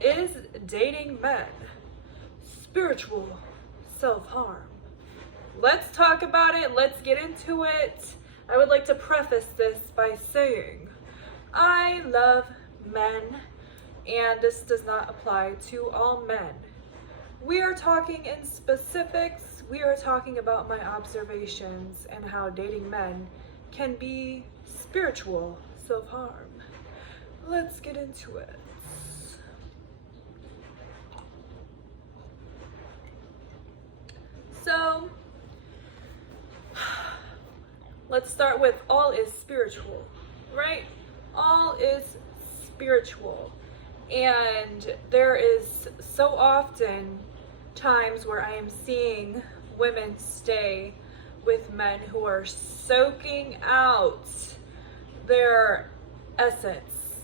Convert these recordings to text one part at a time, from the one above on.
Is dating men spiritual self-harm? Let's talk about it. Let's get into it. I would like to preface this by saying I love men, and this does not apply to all men. We are talking in specifics. We are talking about my observations and how dating men can be spiritual self-harm. Let's get into it. So, let's start with all is spiritual, right? All is spiritual. And there is so often times where I am seeing women stay with men who are soaking out their essence,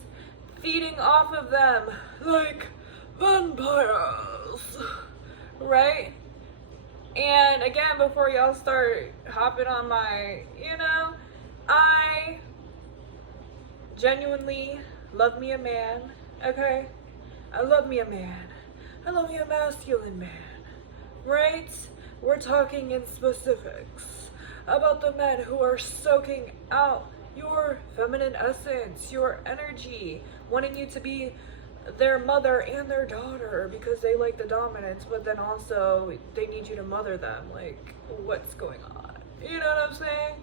feeding off of them like vampires, right? And again, before y'all start hopping on my, I genuinely love me a man, okay? I love me a man. I love me a masculine man, right? We're talking in specifics about the men who are soaking out your feminine essence, your energy, wanting you to be their mother and their daughter because they like the dominance, but then also they need you to mother them. Like, what's going on? You know what I'm saying?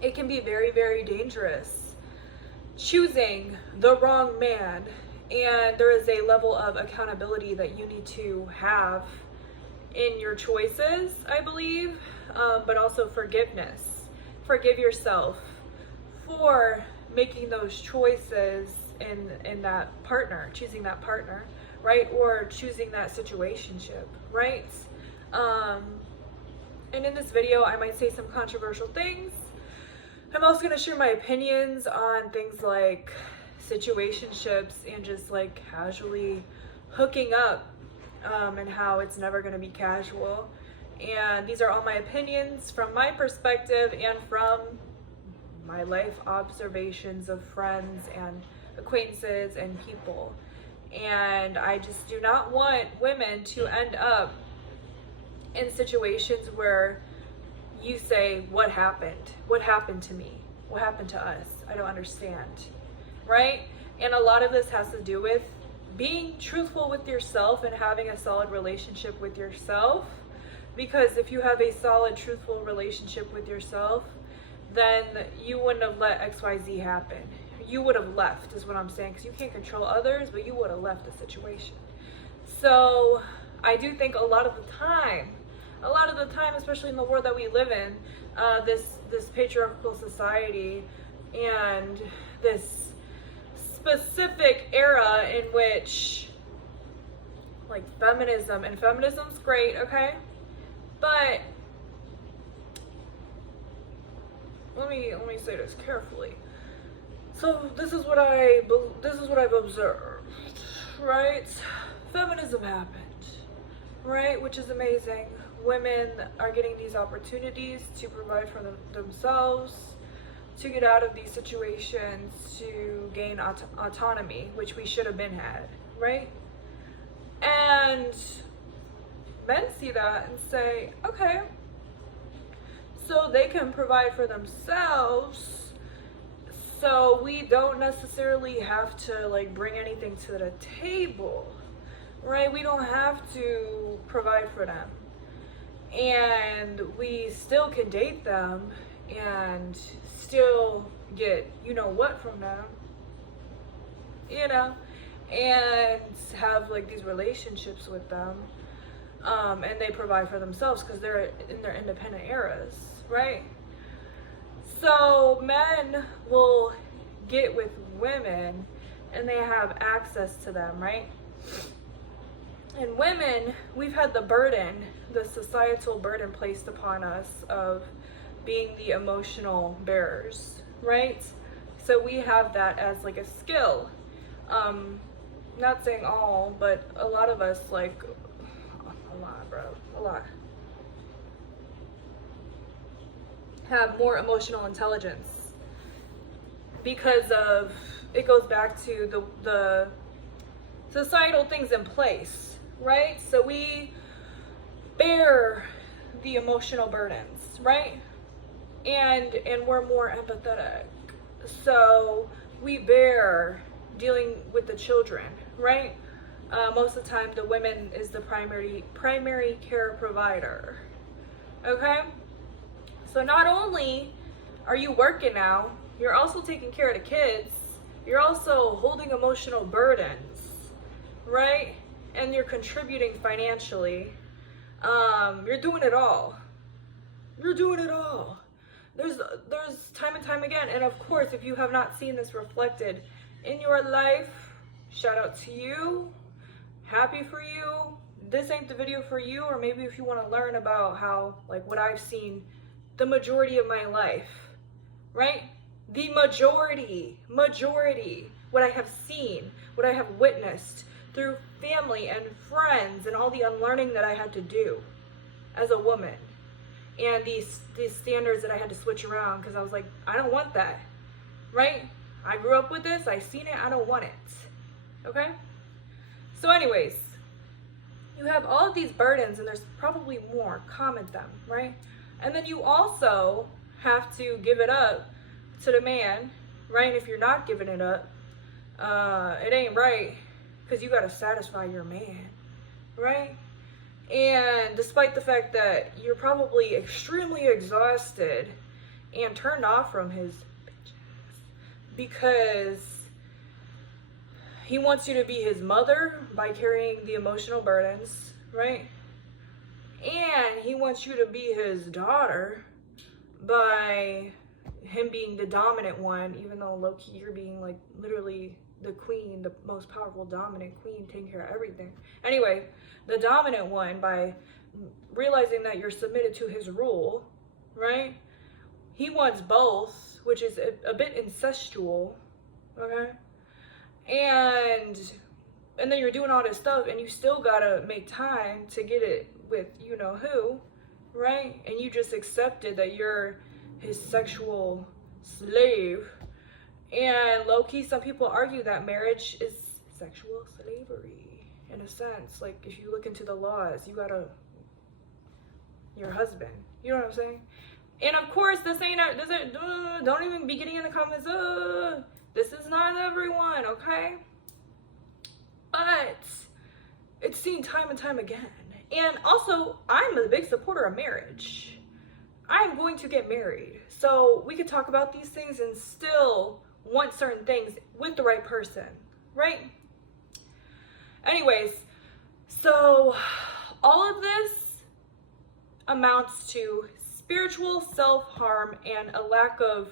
It can be very, very dangerous choosing the wrong man, and there is a level of accountability that you need to have in your choices, I believe, but also forgiveness. Forgive yourself for making those choices in that partner, choosing that partner, right? Or choosing that situationship, right? And in this video, I might say some controversial things. I'm also going to share my opinions on things like situationships and just like casually hooking up, and how it's never going to be casual. And these are all my opinions from my perspective and from my life observations of friends and acquaintances and people. And I just do not want women to end up in situations where you say, what happened? What happened to me? What happened to us? I don't understand, right? And a lot of this has to do with being truthful with yourself and having a solid relationship with yourself. Because if you have a solid, truthful relationship with yourself, then you wouldn't have let XYZ happen. You would have left, is what I'm saying, because you can't control others, but you would have left the situation. So I do think a lot of the time, especially in the world that we live in, this patriarchal society and this specific era in which, like, feminism's great, okay? But let me say this carefully. So this is what I've observed, right? Feminism happened, right? Which is amazing. Women are getting these opportunities to provide for themselves, to get out of these situations, to gain autonomy, which we should have been had, right? And men see that and say, okay, so they can provide for themselves, so we don't necessarily have to like bring anything to the table, right? We don't have to provide for them, and we still can date them and still get what from them, and have like these relationships with them, and they provide for themselves because they're in their independent eras, right? So men will get with women and they have access to them, right? And women, we've had the societal burden placed upon us of being the emotional bearers, right? So we have that as like a skill. Not saying all, but a lot of us, like, a lot, have more emotional intelligence because of it goes back to the societal things in place, right? So we bear the emotional burdens, right? And we're more empathetic. So we bear dealing with the children, right? Most of the time the women is the primary care provider. Okay? So not only are you working now, you're also taking care of the kids. You're also holding emotional burdens, right? And you're contributing financially. You're doing it all. You're doing it all. There's time and time again. And of course, if you have not seen this reflected in your life, shout out to you. Happy for you. This ain't the video for you, or maybe if you want to learn about how, like, what I've seen the majority of my life, right? The majority, what I have seen, what I have witnessed through family and friends and all the unlearning that I had to do as a woman. And these standards that I had to switch around because I was like, I don't want that, right? I grew up with this, I seen it, I don't want it, okay? So anyways, you have all of these burdens and there's probably more, comment them, right? And then you also have to give it up to the man, right? And if you're not giving it up, it ain't right because you got to satisfy your man, right? And despite the fact that you're probably extremely exhausted and turned off from his bitches because he wants you to be his mother by carrying the emotional burdens, right? And he wants you to be his daughter by him being the dominant one, even though low-key you're being like literally the queen, the most powerful dominant queen, taking care of everything. Anyway, the dominant one by realizing that you're submitted to his rule, right? He wants both, which is a bit incestual, okay? And then you're doing all this stuff and you still gotta make time to get it with you know who, right? And you just accepted that you're his sexual slave. And low-key, some people argue that marriage is sexual slavery in a sense. Like, if you look into the laws, you gotta, your husband, you know what I'm saying? And of course, don't even be getting in the comments, this is not everyone, okay? But it's seen time and time again. And also, I'm a big supporter of marriage. I'm going to get married. So we could talk about these things and still want certain things with the right person, right? Anyways, so all of this amounts to spiritual self-harm and a lack of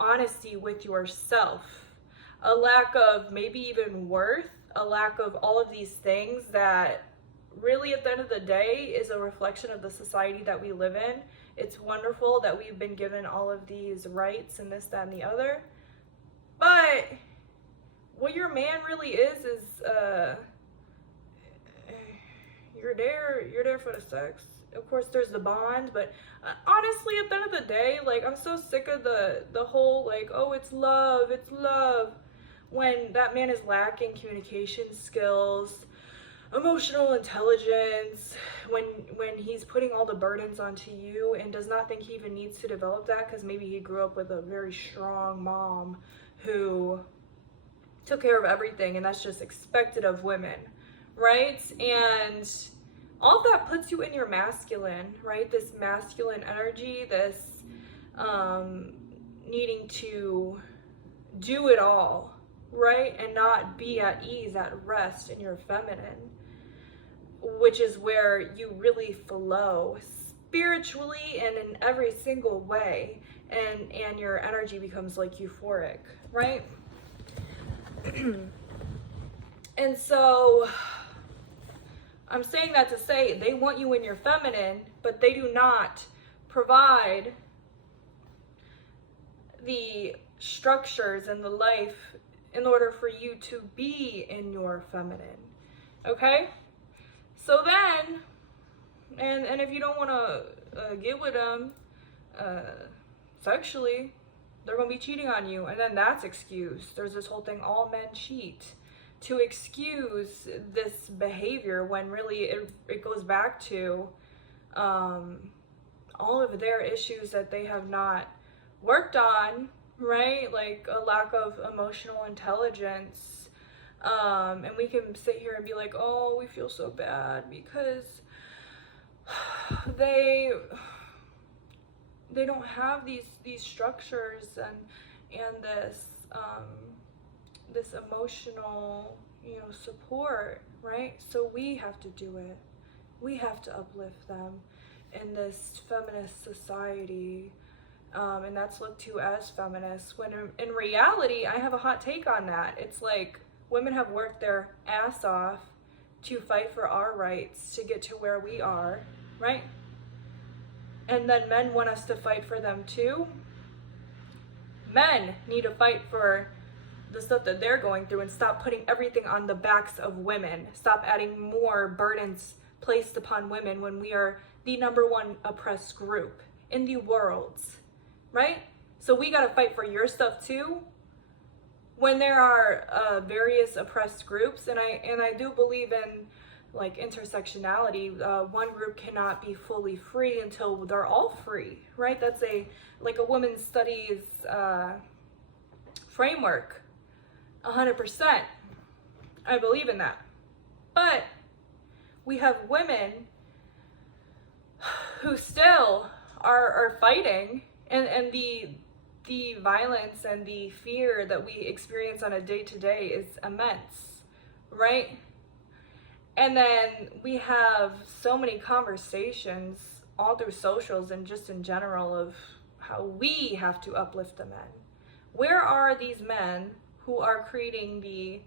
honesty with yourself, a lack of maybe even worth, a lack of all of these things that really at the end of the day is a reflection of the society that we live in. It's wonderful that we've been given all of these rights and this, that, and the other. But what your man really is you're there for the sex. Of course, there's the bond, but honestly, at the end of the day, like, I'm so sick of the whole, like, oh, it's love, when that man is lacking communication skills, emotional intelligence, when he's putting all the burdens onto you and does not think he even needs to develop that because maybe he grew up with a very strong mom who took care of everything, and that's just expected of women, right? And all of that puts you in your masculine, right? This masculine energy, this needing to do it all, right? And not be at ease, at rest in your feminine, which is where you really flow spiritually and in every single way, and your energy becomes like euphoric, right? And so I'm saying that to say they want you in your feminine, but they do not provide the structures and the life in order for you to be in your feminine, okay? So then, and if you don't want to get with them sexually, they're gonna be cheating on you, and then that's excused. There's this whole thing, all men cheat, to excuse this behavior when really it goes back to all of their issues that they have not worked on, right? Like a lack of emotional intelligence. And we can sit here and be like, oh, we feel so bad because they don't have these structures and this emotional, support, right? So we have to do it. We have to uplift them in this feminist society, and that's looked to as feminists, when in reality, I have a hot take on that. It's like women have worked their ass off to fight for our rights to get to where we are, right? And then men want us to fight for them too. Men need to fight for the stuff that they're going through and stop putting everything on the backs of women. Stop adding more burdens placed upon women when we are the #1 oppressed group in the world, right? So we got to fight for your stuff too. When there are various oppressed groups, and I do believe in like intersectionality, one group cannot be fully free until they're all free, right? That's a women's studies framework, 100%. I believe in that. But we have women who still are fighting, and the violence and the fear that we experience on a day-to-day is immense, right? And then we have so many conversations all through socials and just in general of how we have to uplift the men. Where are these men who are creating the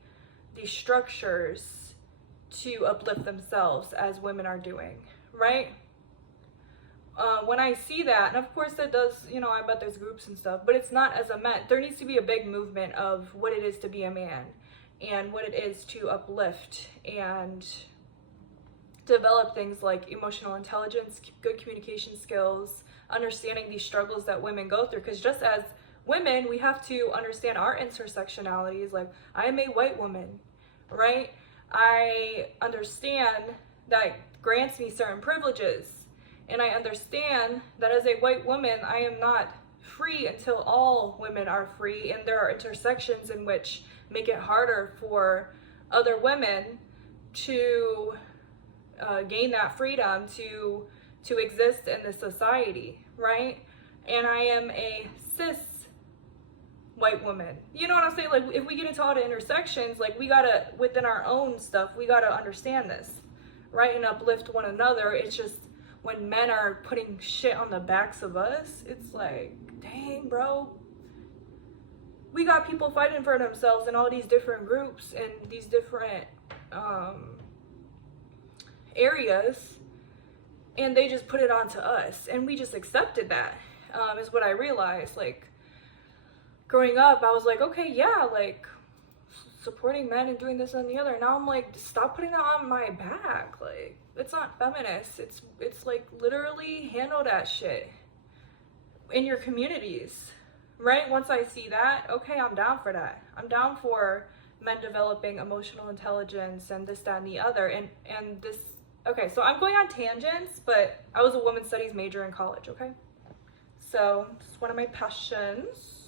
structures to uplift themselves as women are doing, right? When I see that, and of course that does, I bet there's groups and stuff, but it's not as a man. There needs to be a big movement of what it is to be a man and what it is to uplift and develop things like emotional intelligence, good communication skills, understanding these struggles that women go through. Because just as women, we have to understand our intersectionalities. Like, I am a white woman, right? I understand that grants me certain privileges. And I understand that as a white woman, I am not free until all women are free. And there are intersections in which make it harder for other women to gain that freedom to exist in this society, right? And I am a cis white woman. You know what I'm saying? Like, if we get into all the intersections, like, we gotta, within our own stuff, we gotta understand this, right? And uplift one another. It's just, when men are putting shit on the backs of us, it's like, dang, bro. We got people fighting for themselves in all these different groups and these different areas, and they just put it onto us, and we just accepted that, is what I realized. Like, growing up, I was like, okay, yeah, like, supporting men and doing this and the other. Now I'm like, stop putting that on my back. Like, it's not feminist. It's like, literally handle that shit in your communities, right? Once I see that, okay, I'm down for that. I'm down for men developing emotional intelligence and this, that, and the other. And this, okay, so I'm going on tangents, but I was a women's studies major in college, okay? So it's one of my passions.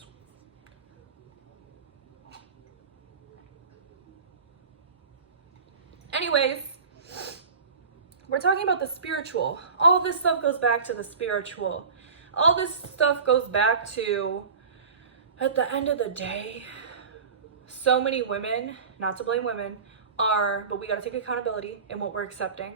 Anyways, we're talking about the spiritual. All this stuff goes back to the spiritual. All this stuff goes back to, at the end of the day, so many women, not to blame women, but we got to take accountability in what we're accepting,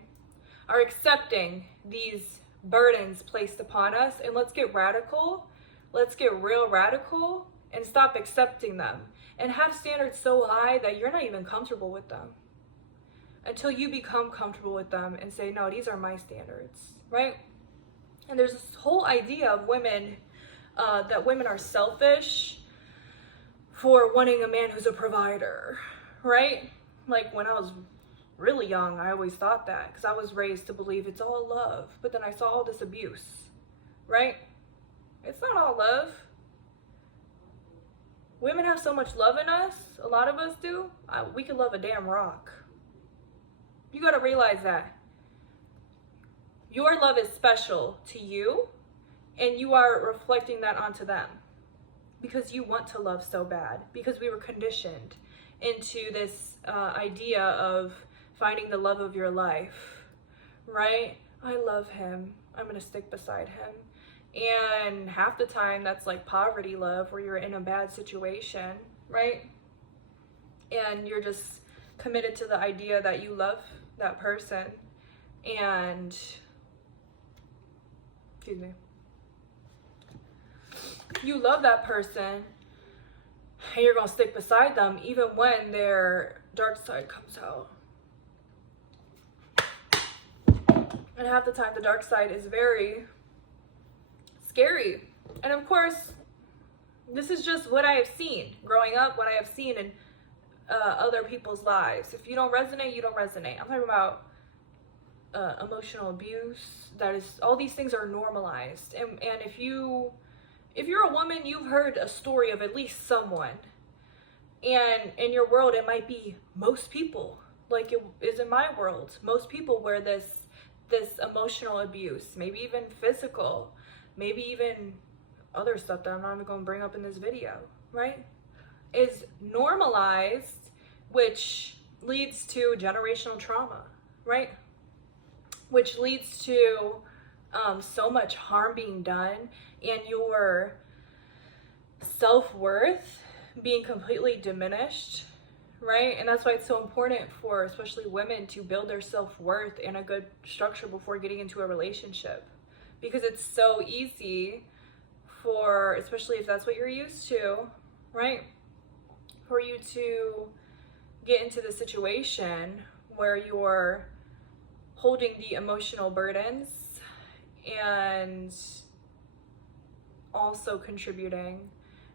are accepting these burdens placed upon us. And let's get radical. Let's get real radical and stop accepting them and have standards so high that you're not even comfortable with them, until you become comfortable with them and say, no, these are my standards, right? And there's this whole idea of women, that women are selfish for wanting a man who's a provider, right? Like, when I was really young, I always thought that, because I was raised to believe it's all love. But then I saw all this abuse, right? It's not all love. Women have so much love in us. A lot of us do. We could love a damn rock. You gotta realize that. Your love is special to you, and you are reflecting that onto them because you want to love so bad, because we were conditioned into this idea of finding the love of your life, right? I love him. I'm gonna stick beside him. And half the time that's like poverty love, where you're in a bad situation, right? And you're just committed to the idea that you love that person, and excuse me, you love that person, and you're gonna stick beside them even when their dark side comes out. And half the time the dark side is very scary. And of course, this is just what I have seen growing up, what I have seen in other people's lives. If you don't resonate, you don't resonate. I'm talking about emotional abuse. That is, all these things are normalized. And if you're a woman, you've heard a story of at least someone. And in your world, it might be most people, like it is in my world. Most people where this emotional abuse, maybe even physical, maybe even other stuff that I'm not even going to bring up in this video, right, is normalized, which leads to generational trauma, right? Which leads to so much harm being done, and your self-worth being completely diminished, right? And that's why it's so important for especially women to build their self-worth in a good structure before getting into a relationship, because it's so easy for, especially if that's what you're used to, right, for you to get into the situation where you're holding the emotional burdens and also contributing,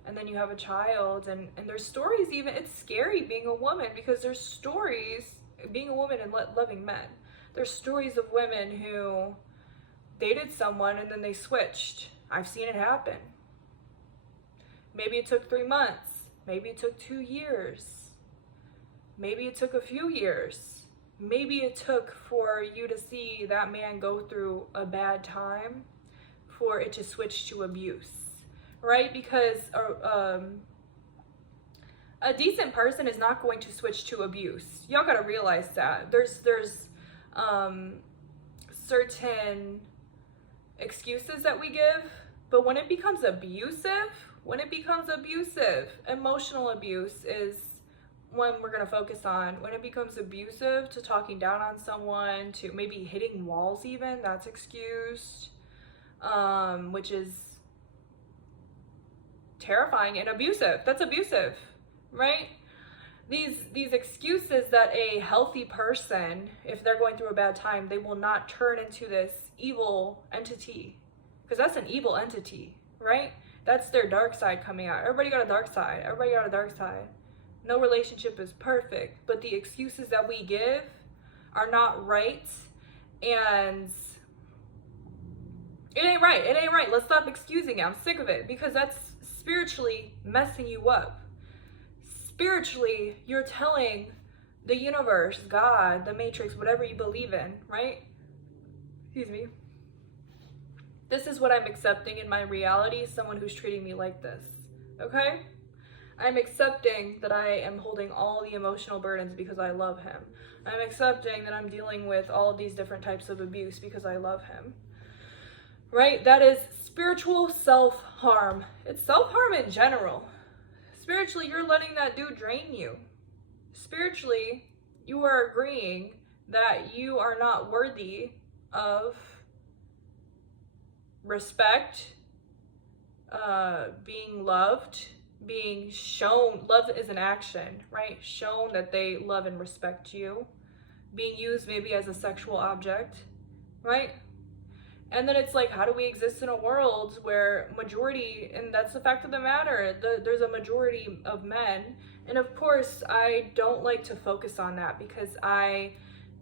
and then you have a child, and there's stories, even it's scary being a woman, because there's stories being a woman and loving men. There's stories of women who dated someone and then they switched. I've seen it happen. Maybe it took 3 months, maybe it took 2 years, maybe it took a few years, maybe it took for you to see that man go through a bad time for it to switch to abuse, right? Because a decent person is not going to switch to abuse. Y'all gotta realize that. There's certain excuses that we give, but when it becomes abusive, emotional abuse is when we're going to focus on. When it becomes abusive, to talking down on someone, to maybe hitting walls even, that's excused, which is terrifying and abusive. That's abusive, right? These excuses that a healthy person, if they're going through a bad time, they will not turn into this evil entity, because that's an evil entity, right? That's their dark side coming out. Everybody got a dark side. Everybody got a dark side. No relationship is perfect, but the excuses that we give are not right, and it ain't right. It ain't right. Let's stop excusing it. I'm sick of it, because that's spiritually messing you up. Spiritually, you're telling the universe, God, the matrix, whatever you believe in, right? Excuse me. This is what I'm accepting in my reality, someone who's treating me like this, okay? I'm accepting that I am holding all the emotional burdens because I love him. I'm accepting that I'm dealing with all of these different types of abuse because I love him, right? That is spiritual self-harm. It's self-harm in general. Spiritually, you're letting that dude drain you. Spiritually, you are agreeing that you are not worthy of respect, being loved, being shown. Love is an action, right? Shown that they love and respect you. Being used maybe as a sexual object, right? And then it's like, how do we exist in a world where majority, and that's the fact of the matter, there's a majority of men. And of course, I don't like to focus on that, because I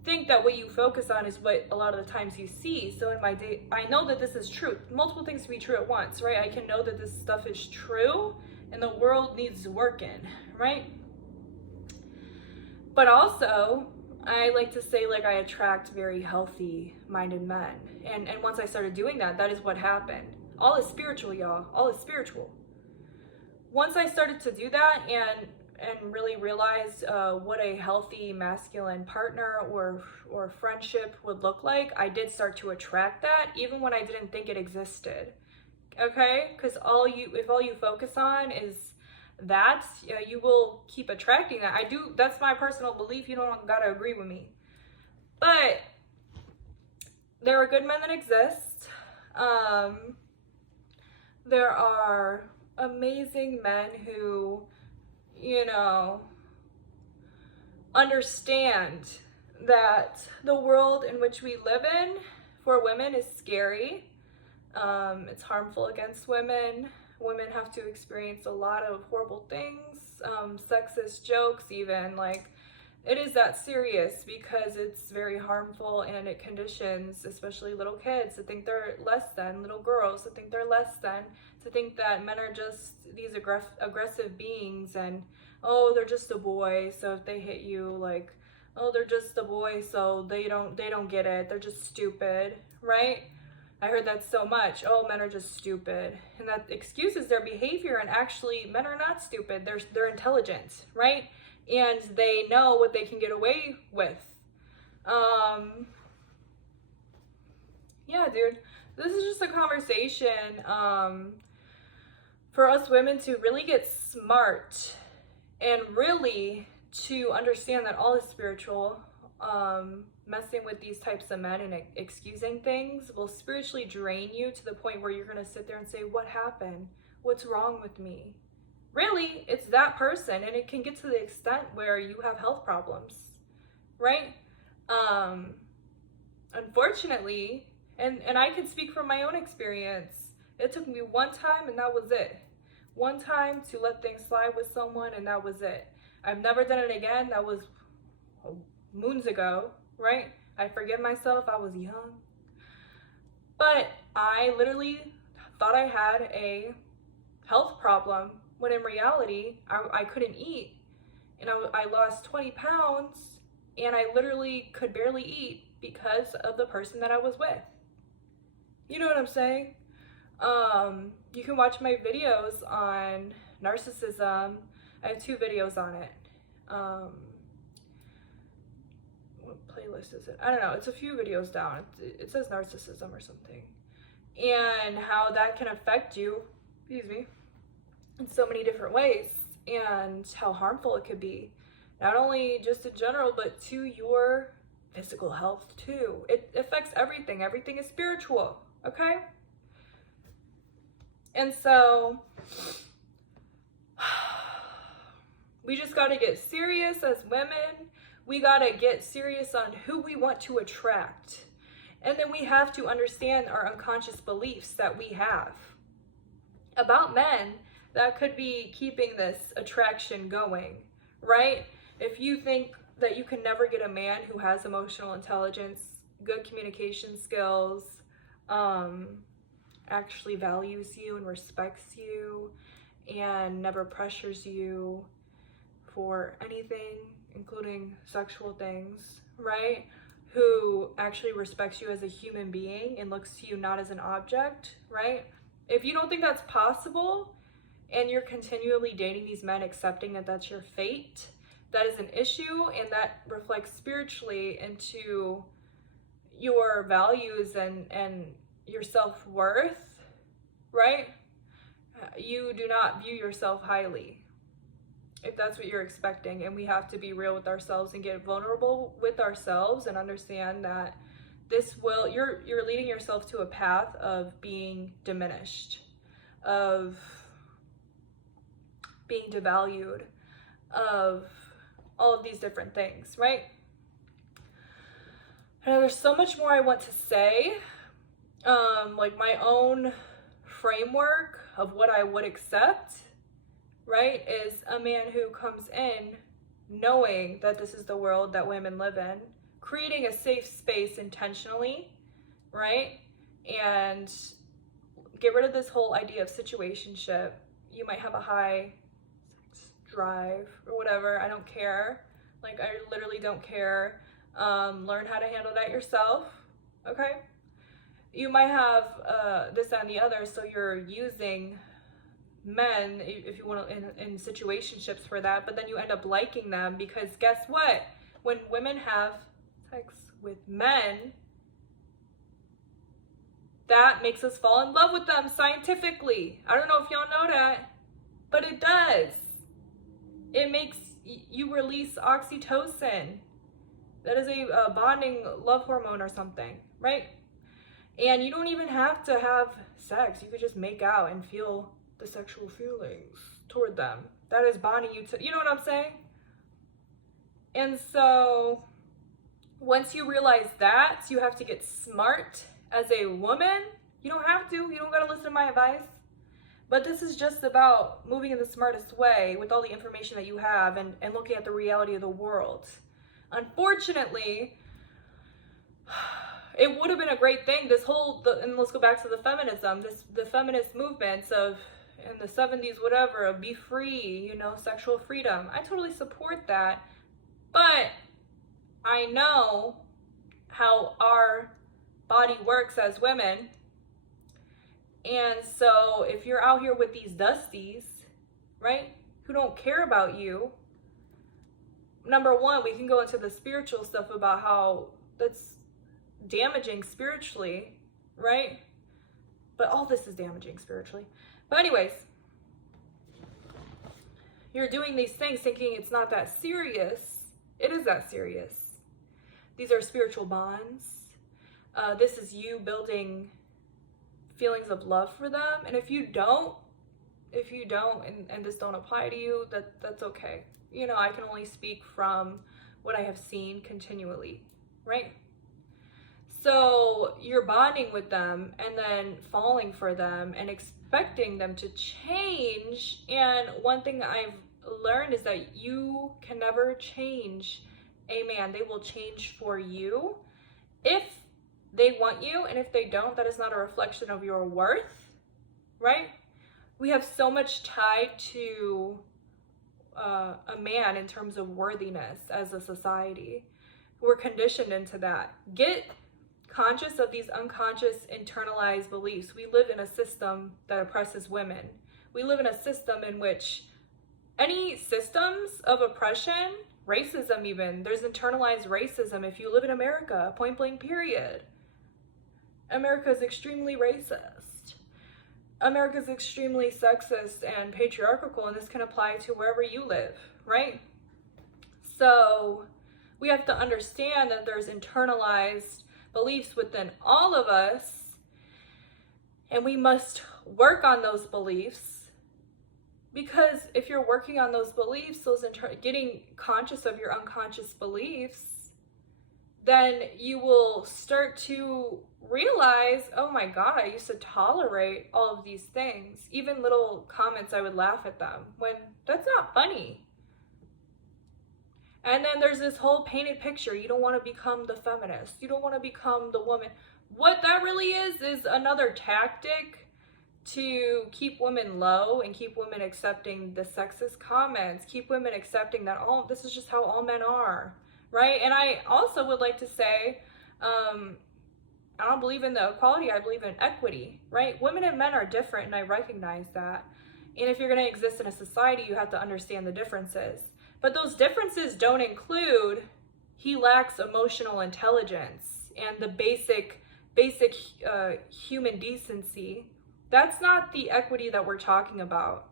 think that what you focus on is what a lot of the times you see. So in my day, I know that this is true. Multiple things can be true at once, right? I can know that this stuff is true, and the world needs working, right? But also, I like to say, like, I attract very healthy minded men. And once I started doing that, that is what happened. All is spiritual, y'all. All is spiritual. Once I started to do that and really realized what a healthy masculine partner or friendship would look like, I did start to attract that, even when I didn't think it existed. Okay? Because if all you focus on is that, you will keep attracting that. That's my personal belief. You don't gotta agree with me. But there are good men that exist. There are amazing men who, understand that the world in which we live in for women is scary. It's harmful against women. Women have to experience a lot of horrible things, sexist jokes even, like, it is that serious because it's very harmful, and it conditions especially little kids to think they're less than, little girls to think they're less than, to think that men are just these aggressive beings, and oh, they're just a boy, so if they hit you, like, oh, they're just a boy, so they don't get it, they're just stupid, right? I heard that so much. Oh, men are just stupid. And that excuses their behavior, and actually men are not stupid. They're intelligent, right? And they know what they can get away with. Yeah, dude. This is just a conversation for us women to really get smart and really to understand that all is spiritual. Messing with these types of men and excusing things will spiritually drain you to the point where you're going to sit there and say, what happened? What's wrong with me? Really, it's that person, and it can get to the extent where you have health problems, right? Unfortunately, and I can speak from my own experience, it took me one time and that was it. One time to let things slide with someone, and that was it. I've never done it again. That was moons ago, right? I forgive myself. I was young. But I literally thought I had a health problem, when in reality, I couldn't eat. And I lost 20 pounds, and I literally could barely eat because of the person that I was with. You know what I'm saying? You can watch my videos on narcissism. I have 2 videos on it. What playlist is it? I don't know. It's a few videos down. It says narcissism or something. And how that can affect you, excuse me, in so many different ways, and how harmful it could be. Not only just in general, but to your physical health too. It affects everything. Everything is spiritual, okay? And so we just got to get serious as women. We got to get serious on who we want to attract. And then we have to understand our unconscious beliefs that we have about men that could be keeping this attraction going, right? If you think that you can never get a man who has emotional intelligence, good communication skills, actually values you and respects you, and never pressures you for anything, including sexual things, right? Who actually respects you as a human being and looks to you not as an object, right? If you don't think that's possible, and you're continually dating these men accepting that that's your fate, that is an issue, and that reflects spiritually into your values and your self-worth, right? You do not view yourself highly, if that's what you're expecting. And we have to be real with ourselves and get vulnerable with ourselves and understand that you're leading yourself to a path of being diminished, of being devalued, of all of these different things, right? And there's so much more I want to say, like my own framework of what I would accept, right, is a man who comes in knowing that this is the world that women live in, creating a safe space intentionally, right, and get rid of this whole idea of situationship. you might have a high sex drive or whatever. I don't care. Like, I literally don't care. Learn how to handle that yourself, okay? You might have this, that, and the other, so you're using men, if you want to, in situationships for that, but then you end up liking them because guess what? When women have sex with men, that makes us fall in love with them scientifically. I don't know if y'all know that, but it does. It makes you release oxytocin. That is a bonding love hormone or something, right? And you don't even have to have sex. You could just make out and feel the sexual feelings toward them. That is bonding you to, you know what I'm saying? And so once you realize that, you have to get smart as a woman. You don't have to. You don't got to listen to my advice. But this is just about moving in the smartest way with all the information that you have and looking at the reality of the world. Unfortunately, it would have been a great thing, and let's go back to the feminism, the feminist movements of in the 70s, whatever, of be free, you know, sexual freedom. I totally support that. But I know how our body works as women. And so if you're out here with these dusties, right, who don't care about you, number one, we can go into the spiritual stuff about how that's damaging spiritually, right? But all this is damaging spiritually. But anyways, you're doing these things thinking it's not that serious. It is that serious. These are spiritual bonds. This is you building feelings of love for them. And if you don't, and this don't apply to you, that's okay. You know, I can only speak from what I have seen continually, right? So you're bonding with them and then falling for them and expecting them to change. And one thing I've learned is that you can never change a man. They will change for you if they want you, and if they don't, that is not a reflection of your worth, right? We have so much tied to a man in terms of worthiness as a society. We're conditioned into that. Get conscious of these unconscious internalized beliefs. We live in a system that oppresses women. We live in a system in which any systems of oppression, racism even, there's internalized racism if you live in America, point blank period. America is extremely racist. America is extremely sexist and patriarchal, and this can apply to wherever you live, right? So we have to understand that there's internalized beliefs within all of us, and we must work on those beliefs, because if you're working on those beliefs, getting conscious of your unconscious beliefs, then you will start to realize, oh my God, I used to tolerate all of these things. Even little comments, I would laugh at them when that's not funny. And then there's this whole painted picture. You don't want to become the feminist. You don't want to become the woman. What that really is another tactic to keep women low and keep women accepting the sexist comments, keep women accepting that this is just how all men are, right? And I also would like to say, I don't believe in the equality, I believe in equity, right? Women and men are different, and I recognize that. And if you're going to exist in a society, you have to understand the differences. But those differences don't include he lacks emotional intelligence and the basic human decency. That's not the equity that we're talking about.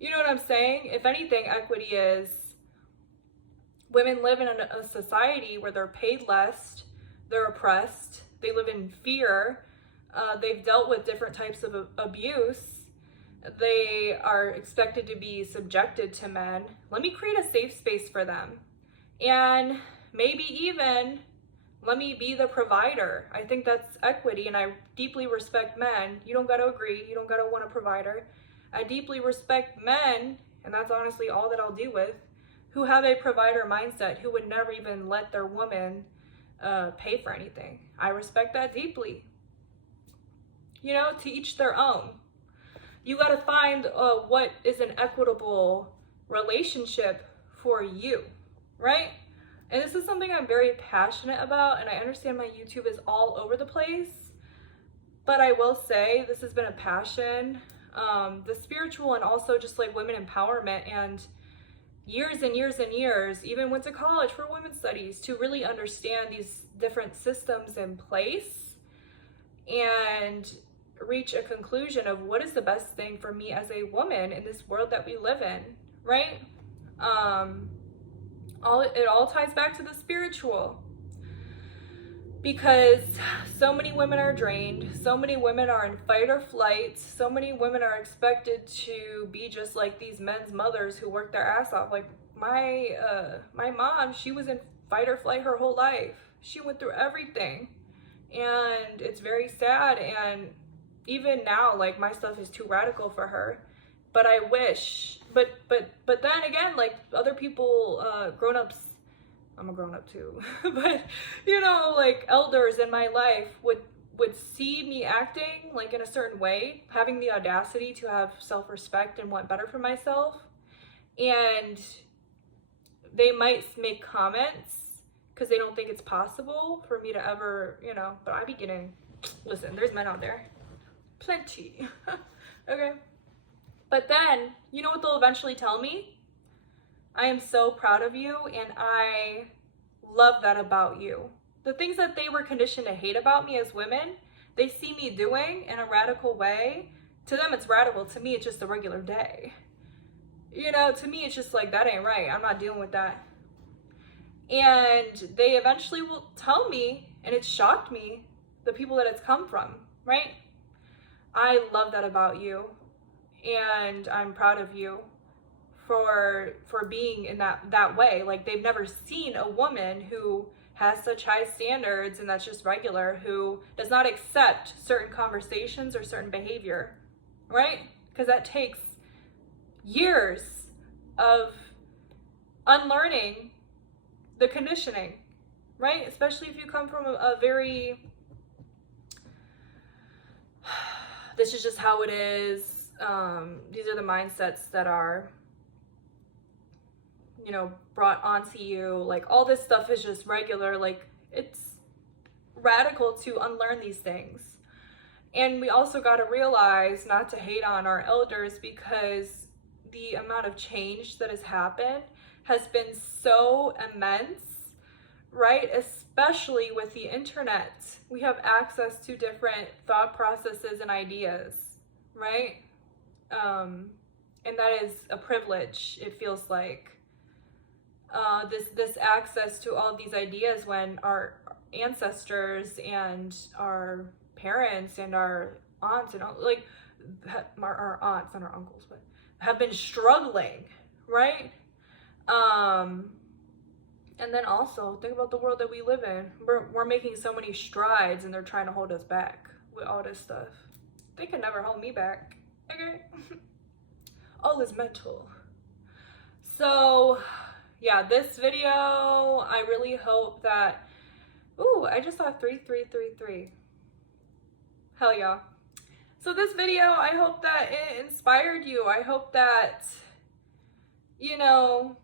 You know what I'm saying? If anything, equity is women live in a society where they're paid less, they're oppressed, they live in fear, they've dealt with different types of abuse, they are expected to be subjected to men. Let me create a safe space for them. And maybe even let me be the provider. I think that's equity, and I deeply respect men. You don't got to agree. You don't got to want a provider. I deeply respect men, and that's honestly all that I'll deal with, who have a provider mindset, who would never even let their woman pay for anything. I respect that deeply. You know, to each their own. You got to find what is an equitable relationship for you, right? And this is something I'm very passionate about, and I understand my YouTube is all over the place, but I will say this has been a passion, the spiritual and also just like women empowerment, and years and years and years, even went to college for women's studies to really understand these different systems in place and reach a conclusion of what is the best thing for me as a woman in this world that we live in, right? It all ties back to the spiritual, because so many women are drained, so many women are in fight or flight, so many women are expected to be just like these men's mothers who work their ass off. Like my mom, she was in fight or flight her whole life. She went through everything, and it's very sad. And even now, like, my stuff is too radical for her, but I wish, but then again, like, other people, grown-ups, I'm a grown-up too, but you know, like, elders in my life would see me acting like in a certain way, having the audacity to have self-respect and want better for myself, and they might make comments because they don't think it's possible for me to ever, you know, but I be getting, listen, there's men out there, plenty, okay? But then, you know what they'll eventually tell me? I am so proud of you, and I love that about you. The things that they were conditioned to hate about me as women, they see me doing in a radical way. To them, it's radical. To me, it's just a regular day. You know, to me, it's just like, that ain't right. I'm not dealing with that. And they eventually will tell me, and it shocked me, the people that it's come from, right? I love that about you, and I'm proud of you for being in that way. Like, they've never seen a woman who has such high standards, and that's just regular, who does not accept certain conversations or certain behavior, right? Because that takes years of unlearning the conditioning, right? Especially if you come from a very, this is just how it is. These are the mindsets that are, you know, brought onto you. Like, all this stuff is just regular. Like, it's radical to unlearn these things. And we also got to realize not to hate on our elders, because the amount of change that has happened has been so immense, right? Especially with the internet. We have access to different thought processes and ideas, right? And that is a privilege, it feels like. This access to all of these ideas, when our ancestors and our parents and our aunts and like our aunts and our uncles, but have been struggling, right? And then also think about the world that we live in. We're making so many strides, and they're trying to hold us back with all this stuff. They can never hold me back, okay? All is mental. So yeah, this video, I really hope that, ooh, I just saw 3333. Hell yeah. So this video, I hope that it inspired you. I hope that, you know,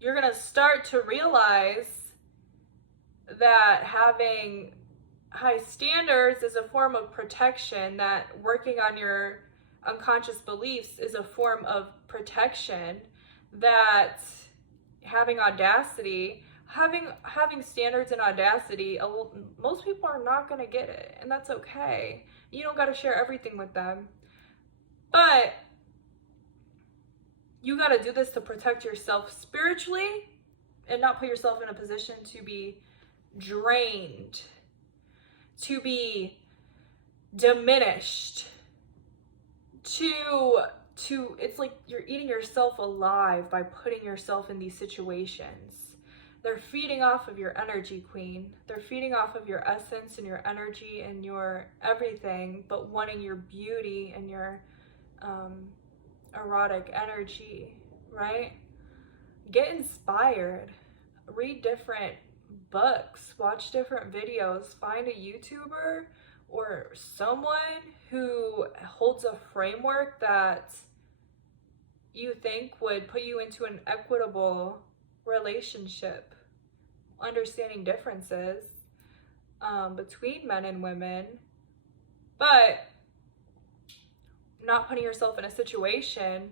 you're gonna start to realize that having high standards is a form of protection, that working on your unconscious beliefs is a form of protection, that having audacity, having standards and audacity, most people are not going to get it, and that's okay. You don't got to share everything with them, but you got to do this to protect yourself spiritually and not put yourself in a position to be drained, to be diminished, to it's like you're eating yourself alive by putting yourself in these situations. They're feeding off of your energy, queen. They're feeding off of your essence and your energy and your everything, but wanting your beauty and your erotic energy, right? Get inspired. Read different books. Watch different videos. Find a YouTuber or someone who holds a framework that you think would put you into an equitable relationship, understanding differences between men and women, but not putting yourself in a situation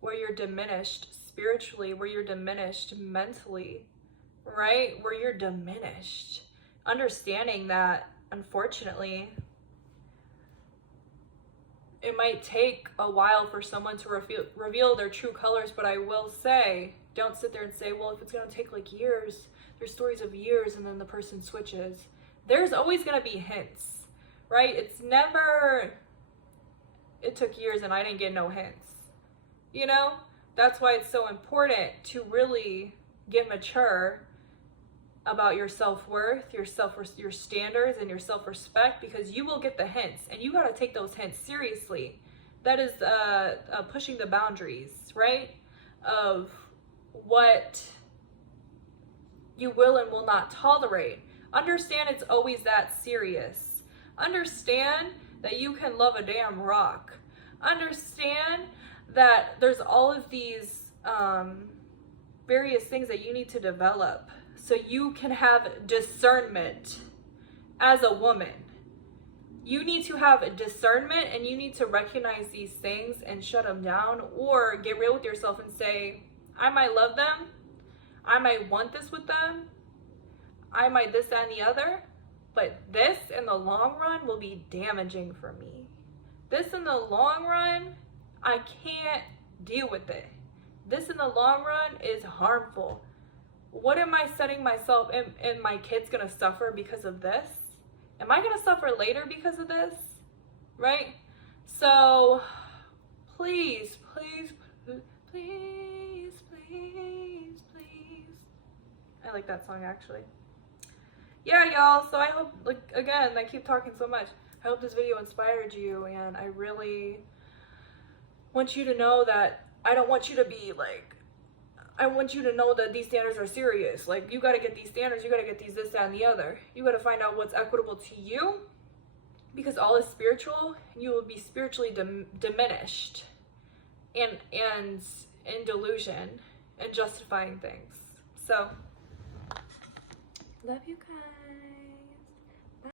where you're diminished spiritually, where you're diminished mentally, right? Where you're diminished. Understanding that, unfortunately, it might take a while for someone to reveal their true colors, but I will say, don't sit there and say, well, if it's going to take like years, there's stories of years and then the person switches. There's always going to be hints, right? It's never, it took years and I didn't get no hints. You know, that's why it's so important to really get mature about your self-worth, your standards, and your self-respect, because you will get the hints and you got to take those hints seriously. That is pushing the boundaries, right, of what you will and will not tolerate. Understand it's always that serious. Understand that you can love a damn rock. Understand that there's all of these various things that you need to develop so you can have discernment as a woman. You need to have discernment and you need to recognize these things and shut them down, or get real with yourself and say, I might love them, I might want this with them, I might this, that, and the other, but this in the long run will be damaging for me. This in the long run, I can't deal with it. This in the long run is harmful. What am I setting myself and my kids gonna suffer because of this? Am I gonna suffer later because of this? Right? So please, please, please, please, please. I like that song actually. Yeah, y'all. So I hope, like, again, I keep talking so much. I hope this video inspired you, and I really want you to know that I don't want you to be like, I want you to know that these standards are serious. Like, you got to get these standards, you got to get these, this, that, and the other. You got to find out what's equitable to you, because all is spiritual. You will be spiritually diminished and in delusion and justifying things. So, love you guys.